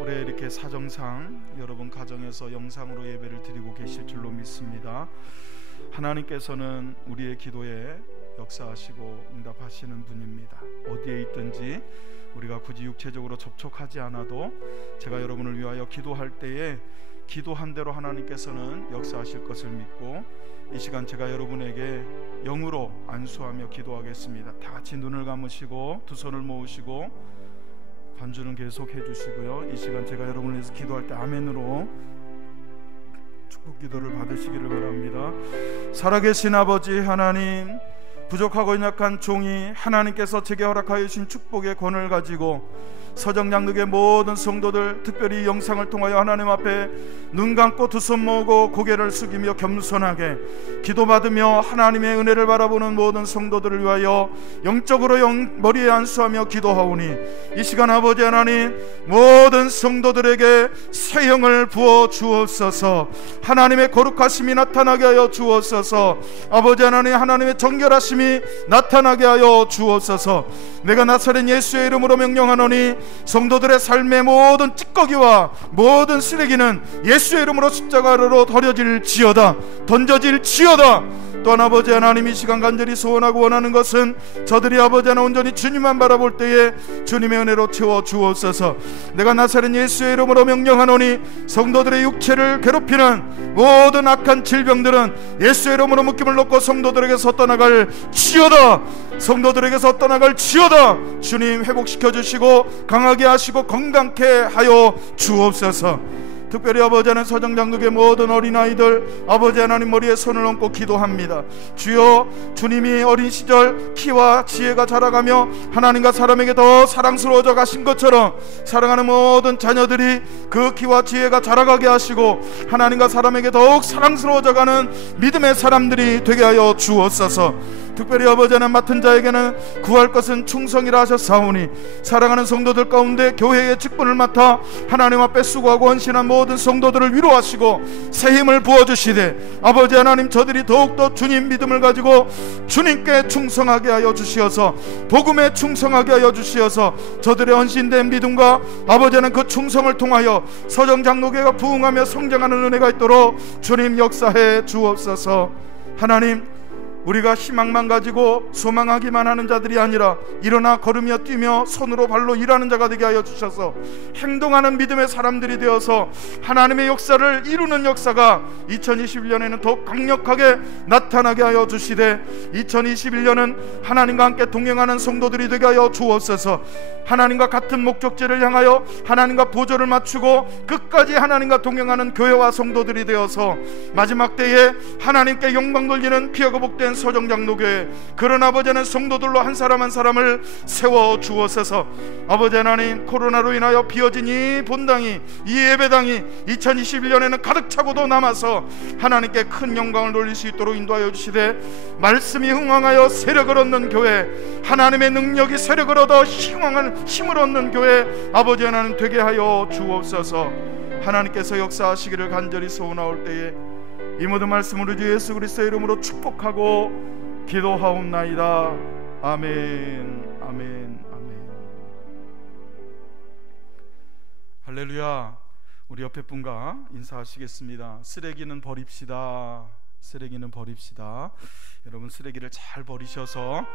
올해 이렇게 사정상 여러분 가정에서 영상으로 예배를 드리고 계실 줄로 믿습니다. 하나님께서는 우리의 기도에 역사하시고 응답하시는 분입니다. 어디에 있든지 우리가 굳이 육체적으로 접촉하지 않아도 제가 여러분을 위하여 기도할 때에 기도한 대로 하나님께서는 역사하실 것을 믿고, 이 시간 제가 여러분에게 영으로 안수하며 기도하겠습니다. 다 같이 눈을 감으시고 두 손을 모으시고 반주는 계속 해주시고요. 이 시간 제가 여러분을 위해서 기도할 때 아멘으로 축복 기도를 받으시기를 바랍니다. 살아계신 아버지 하나님, 부족하고 연약한 종이 하나님께서 제게 허락하여 주신 축복의 권을 가지고 서정장로교의 모든 성도들, 특별히 이 영상을 통하여 하나님 앞에 눈 감고 두 손 모으고 고개를 숙이며 겸손하게 기도받으며 하나님의 은혜를 바라보는 모든 성도들을 위하여 영적으로 머리에 안수하며 기도하오니, 이 시간 아버지 하나님, 모든 성도들에게 새 영을 부어 주옵소서. 하나님의 거룩하심이 나타나게 하여 주옵소서. 아버지 하나님, 하나님의 정결하심이 나타나게 하여 주옵소서. 내가 나사렛 예수의 이름으로 명령하노니 성도들의 삶의 모든 찌꺼기와 모든 쓰레기는 예수의 이름으로 십자가로 던져질지어다. 또한 아버지 하나님, 이 시간 간절히 소원하고 원하는 것은 저들이 아버지 하나님 온전히 주님만 바라볼 때에 주님의 은혜로 채워 주옵소서. 내가 나사렛 예수의 이름으로 명령하노니 성도들의 육체를 괴롭히는 모든 악한 질병들은 예수의 이름으로 묶임을 놓고 성도들에게서 떠나갈 지어다. 성도들에게서 떠나갈 지어다. 주님, 회복시켜 주시고 강하게 하시고 건강케 하여 주옵소서. 특별히 아버지 하나님, 서정장로교의 모든 어린아이들 아버지 하나님 머리에 손을 얹고 기도합니다. 주여, 주님이 어린 시절 키와 지혜가 자라가며 하나님과 사람에게 더 사랑스러워져 가신 것처럼 사랑하는 모든 자녀들이 그 키와 지혜가 자라가게 하시고 하나님과 사람에게 더욱 사랑스러워져 가는 믿음의 사람들이 되게 하여 주옵소서. 특별히 아버지 하나님, 맡은 자에게는 구할 것은 충성이라 하셨사오니 사랑하는 성도들 가운데 교회의 직분을 맡아 하나님 앞에 수고하고 헌신한 모든 성도들을 위로하시고 새 힘을 부어주시되 아버지 하나님, 저들이 더욱더 주님 믿음을 가지고 주님께 충성하게 하여 주시어서 복음에 충성하게 하여 주시어서 저들의 헌신된 믿음과 아버지 하나님 그 충성을 통하여 서정장로교회가 부흥하며 성장하는 은혜가 있도록 주님 역사해 주옵소서. 하나님, 우리가 희망만 가지고 소망하기만 하는 자들이 아니라 일어나 걸으며 뛰며 손으로 발로 일하는 자가 되게 하여 주셔서 행동하는 믿음의 사람들이 되어서 하나님의 역사를 이루는 역사가 2021년에는 더욱 강력하게 나타나게 하여 주시되 2021년은 하나님과 함께 동행하는 성도들이 되게 하여 주옵소서. 하나님과 같은 목적지를 향하여 하나님과 보조를 맞추고 끝까지 하나님과 동행하는 교회와 성도들이 되어서 마지막 때에 하나님께 영광 돌리는 귀하고 복된 서정장로교회, 그런 아버지 하나님 성도들로 한 사람 한 사람을 세워 주옵소서. 아버지 하나님, 코로나로 인하여 비어진 이 본당이, 이 예배당이 2021년에는 가득 차고도 남아서 하나님께 큰 영광을 돌릴 수 있도록 인도하여 주시되 말씀이 흥왕하여 세력을 얻는 교회, 하나님의 능력이 세력을 얻어 힘을 얻는 교회 아버지 하나님 되게 하여 주옵소서. 하나님께서 역사하시기를 간절히 소원하올 때에 이 모든 말씀으로 주 예수 그리스도의 이름으로 축복하고 기도하옵나이다. 아멘, 아멘, 아멘. 할렐루야. 우리 옆에 분과 인사하시겠습니다. 쓰레기는 버립시다. 쓰레기는 버립시다. 여러분, 쓰레기를 잘 버리셔서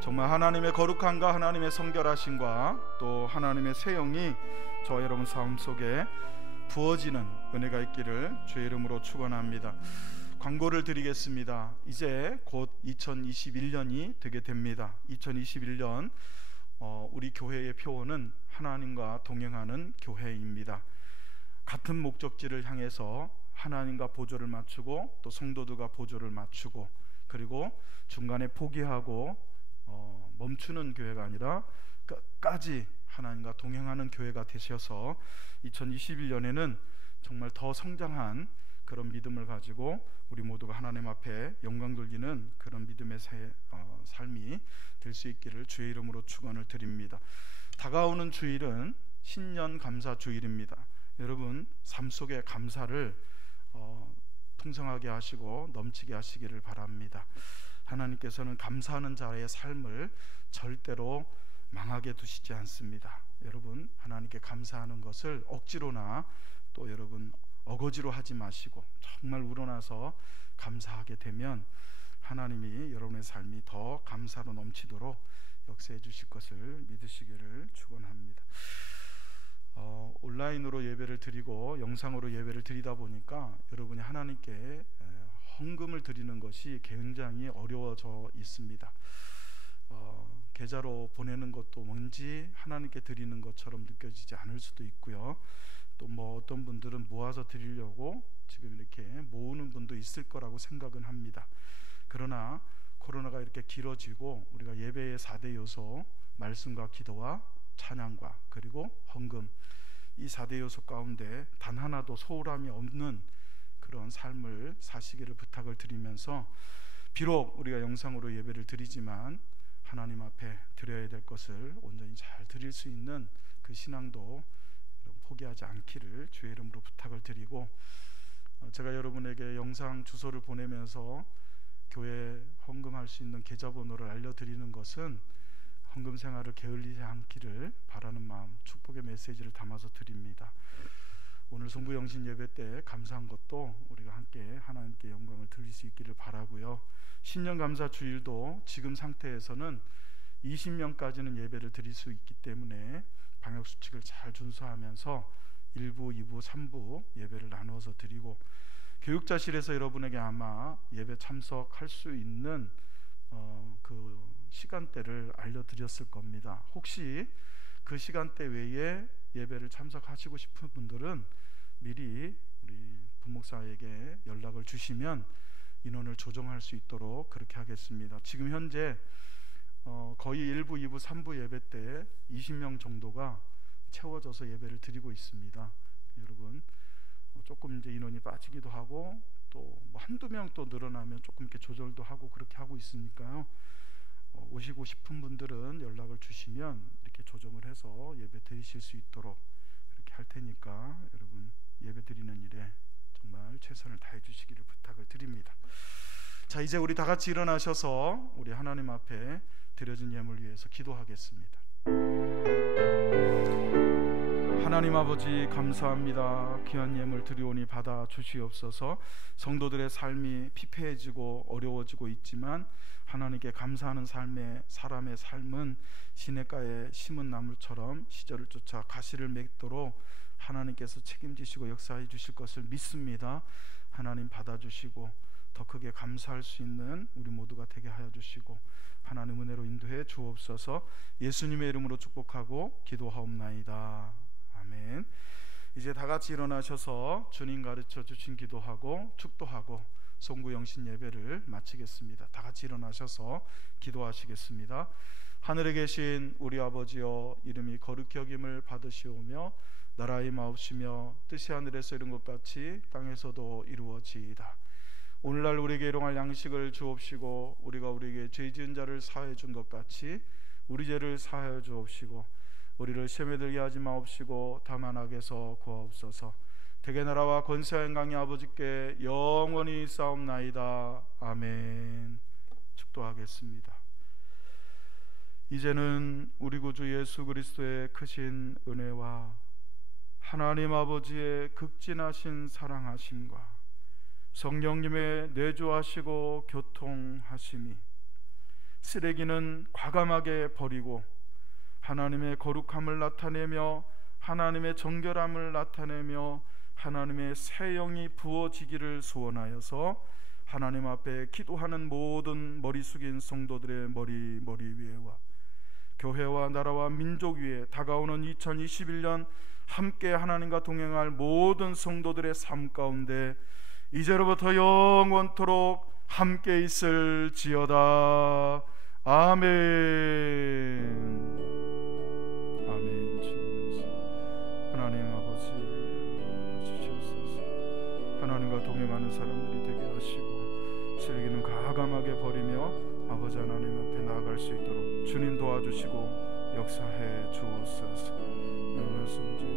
정말 하나님의 거룩함과 하나님의 성결하심과 또 하나님의 새 영이 저와 여러분 삶 속에 부어지는 은혜가 있기를 주의 이름으로 축원합니다. 광고를 드리겠습니다. 이제 곧 2021년이 되게 됩니다. 2021년 우리 교회의 표어는 하나님과 동행하는 교회입니다. 같은 목적지를 향해서 하나님과 보조를 맞추고 또 성도들과 보조를 맞추고, 그리고 중간에 포기하고 멈추는 교회가 아니라 끝까지 하나님과 동행하는 교회가 되셔서 2021년에는 정말 더 성장한 그런 믿음을 가지고 우리 모두가 하나님 앞에 영광 돌리는 그런 믿음의 삶이 될 수 있기를 주의 이름으로 축원을 드립니다. 다가오는 주일은 신년 감사 주일입니다. 여러분, 삶 속에 감사를 풍성하게 하시고 넘치게 하시기를 바랍니다. 하나님께서는 감사하는 자의 삶을 절대로 망하게 두시지 않습니다. 여러분, 하나님께 감사하는 것을 억지로나 또 여러분 어거지로 하지 마시고 정말 우러나서 감사하게 되면 하나님이 여러분의 삶이 더 감사로 넘치도록 역사해 주실 것을 믿으시기를 축원합니다. 온라인으로 예배를 드리고 영상으로 예배를 드리다 보니까 여러분이 하나님께 헌금을 드리는 것이 굉장히 어려워져 있습니다. 계좌로 보내는 것도 뭔지 하나님께 드리는 것처럼 느껴지지 않을 수도 있고요. 또 뭐 어떤 분들은 모아서 드리려고 지금 이렇게 모으는 분도 있을 거라고 생각은 합니다. 그러나 코로나가 이렇게 길어지고 우리가 예배의 4대 요소, 말씀과 기도와 찬양과 그리고 헌금, 이 4대 요소 가운데 단 하나도 소홀함이 없는 그런 삶을 사시기를 부탁을 드리면서, 비록 우리가 영상으로 예배를 드리지만 하나님 앞에 드려야 될 것을 온전히 잘 드릴 수 있는 그 신앙도 포기하지 않기를 주의 이름으로 부탁을 드리고, 제가 여러분에게 영상 주소를 보내면서 교회 헌금할 수 있는 계좌번호를 알려드리는 것은 헌금 생활을 게을리지 않기를 바라는 마음, 축복의 메시지를 담아서 드립니다. 오늘 송구영신 예배 때 감사한 것도 우리가 함께 하나님께 영광을 드릴 수 있기를 바라고요. 신년 감사 주일도 지금 상태에서는 20명까지는 예배를 드릴 수 있기 때문에 방역수칙을 잘 준수하면서 1부, 2부, 3부 예배를 나누어서 드리고, 교육자실에서 여러분에게 아마 예배 참석할 수 있는 그 시간대를 알려드렸을 겁니다. 혹시 그 시간대 외에 예배를 참석하시고 싶은 분들은 미리 우리 부목사에게 연락을 주시면 인원을 조정할 수 있도록 그렇게 하겠습니다. 지금 현재 거의 1부, 2부, 3부 예배 때 20명 정도가 채워져서 예배를 드리고 있습니다. 여러분 조금 이제 인원이 빠지기도 하고 또 뭐 한두 명 또 늘어나면 조금 이렇게 조절도 하고 그렇게 하고 있으니까요. 오시고 싶은 분들은 연락을 주시면 이렇게 조정을 해서 예배 드리실 수 있도록 그렇게 할 테니까 여러분 예배 드리는 일에 정말 최선을 다해 주시기를 부탁을 드립니다. 자, 이제 우리 다 같이 일어나셔서 우리 하나님 앞에 드려진 예물 위해서 기도하겠습니다. 하나님 아버지 감사합니다. 귀한 예물 드리오니 받아 주시옵소서. 성도들의 삶이 피폐해지고 어려워지고 있지만 하나님께 감사하는 사람의 삶은 시냇가에 심은 나물처럼 시절을 쫓아 가시를 맺도록 하나님께서 책임지시고 역사해 주실 것을 믿습니다. 하나님 받아주시고 더 크게 감사할 수 있는 우리 모두가 되게 하여 주시고 하나님 은혜로 인도해 주옵소서. 예수님의 이름으로 축복하고 기도하옵나이다. 아멘. 이제 다 같이 일어나셔서 주님 가르쳐 주신 기도하고 축도하고 송구영신 예배를 마치겠습니다. 다 같이 일어나셔서 기도하시겠습니다. 하늘에 계신 우리 아버지여, 이름이 거룩히 여김을 받으시오며 나라의 마옵시며 뜻이 하늘에서 이룬 것 같이 땅에서도 이루어지이다. 오늘날 우리에게 일용할 양식을 주옵시고 우리가 우리에게 죄 지은 자를 사하여 준 것 같이 우리 죄를 사하여 주옵시고 우리를 시험에 들게 하지 마옵시고 다만 악에서 구하옵소서. 대개 나라와 권세와 영광이 아버지께 영원히 싸움나이다. 아멘. 축도하겠습니다. 이제는 우리 구주 예수 그리스도의 크신 은혜와 하나님 아버지의 극진하신 사랑하심과 성령님의 내주하시고 교통하심이, 쓰레기는 과감하게 버리고 하나님의 거룩함을 나타내며 하나님의 정결함을 나타내며 하나님의 새 영이 부어지기를 소원하여서 하나님 앞에 기도하는 모든 머리 숙인 성도들의 머리 위에와 교회와 나라와 민족 위에 다가오는 2021년 함께 하나님과 동행할 모든 성도들의 삶 가운데 이제로부터 영원토록 함께 있을지어다. 아멘. 하나님 아버지 주시옵소서. 하나님과 동행하는 사람들이 되게 하시고 쓰레기는 과감하게 버리며 아버지 하나님 앞에 나아갈 수 있도록 주님 도와주시고 역사해 주옵소서.